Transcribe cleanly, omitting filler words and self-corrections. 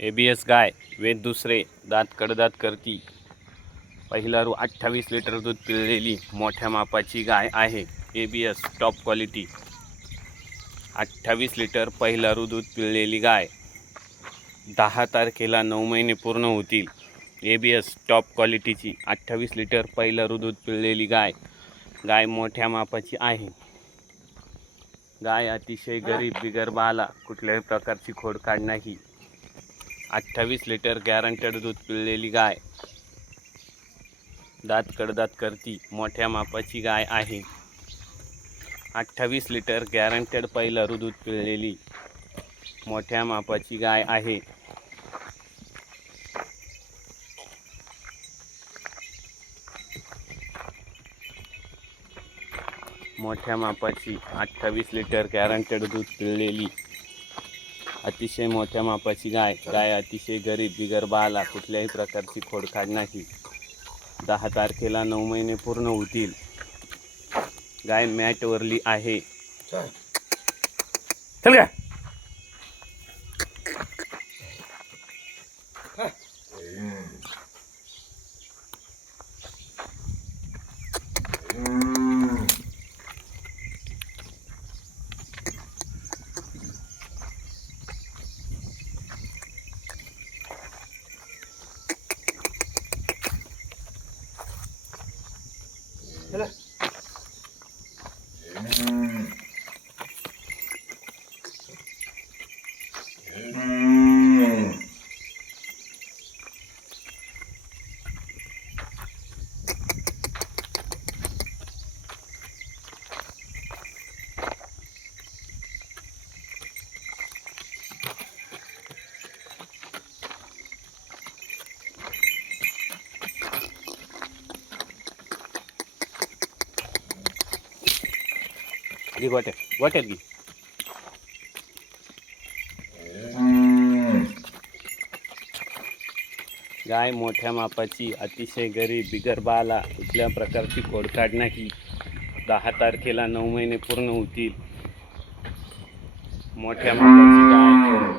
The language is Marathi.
ABS गाय वेद दुसरे दात कडदात करती। पहिला रू 28 लिटर दूध पिळलेली मोठ्या मापाची गाय आहे। ABS टॉप क्वालिटी 28 लिटर पहिला रू दूध पिळलेली गाय 10 तारखेला 9 महिने पूर्ण होतील। ABS टॉप क्वालिटीची 28 लिटर पहिला रू दूध पिळलेली गाय मोठ्या मापाची आहे। गाय अतिशय गरीब बिगर बाला, कुठल्याही प्रकारची खोडकाड नाही। 28 लिटर गॅरंटेड दूध पिळलेली गाय, दात कडदात करती, मोठ्या मापाची गाय आहे। 28 लिटर गॅरंटेड पहिला रू दूध पिळलेली मोठ्या मापाची गाय आहे। मोठ्या मापाची 28 लिटर गॅरंटेड दूध पिळलेली अतिशय मोठ्या मापाची गाय अतिशय गरीब बिगर बाला, कुठल्याही प्रकारची खोडकाड नाही। 10 तारखेला 9 महिने पूर्ण होतील। गाय मॅटवरली आहे। चल का चला घे वाट्यात घे। गाय मोठ्या मापाची, अतिशय गरीब बिगर बाला, कुठल्या प्रकारची खोडकाड नाही। 10 तारखेला 9 महिने पूर्ण होतील। मोठ्या मापाची गाय